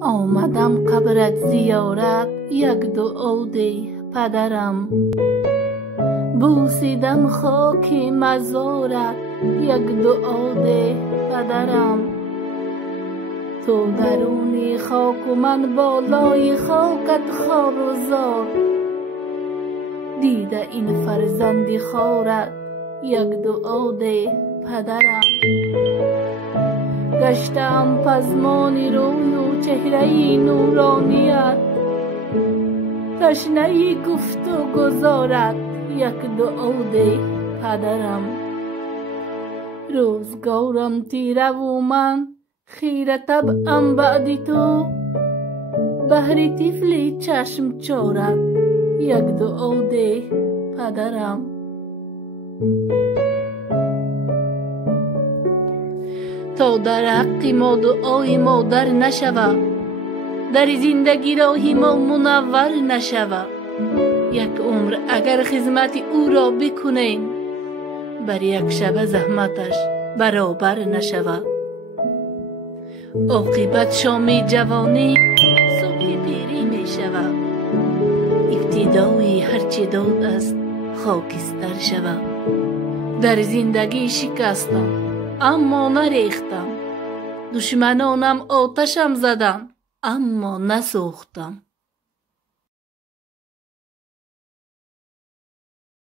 آمدم قبرت زیارت، یک دعا ده پدرم. بوسیدم خاک مزارت، یک دعا ده پدرم. تو درون خاک و من بالای خاکت خوار و زار. دیده این فرزند خارت، یک دعا ده پدرم. گشتم پزمان روی و چهره نورانیت، تشنه گفت و گذارت، یک دعا ده پدرم. روزگارم تیره و من خیره طبعم بعد تو، بهر طفل چشم چارت، یک دعا ده پدرم. تا در حق ما دعای مادر نشوه، در زندگی راهی ما منور نشوه. یک عمر اگر خدمت او را بکنیم، بر یک شب زحمتش برابر نشوه. عاقبت شام جوانی صبح پیری می شود. ابتدای هرچی داد است خاکستر شود. در زندگی شکستم اما نریختم، دشمنانم آتشم زدن اما نسوختم.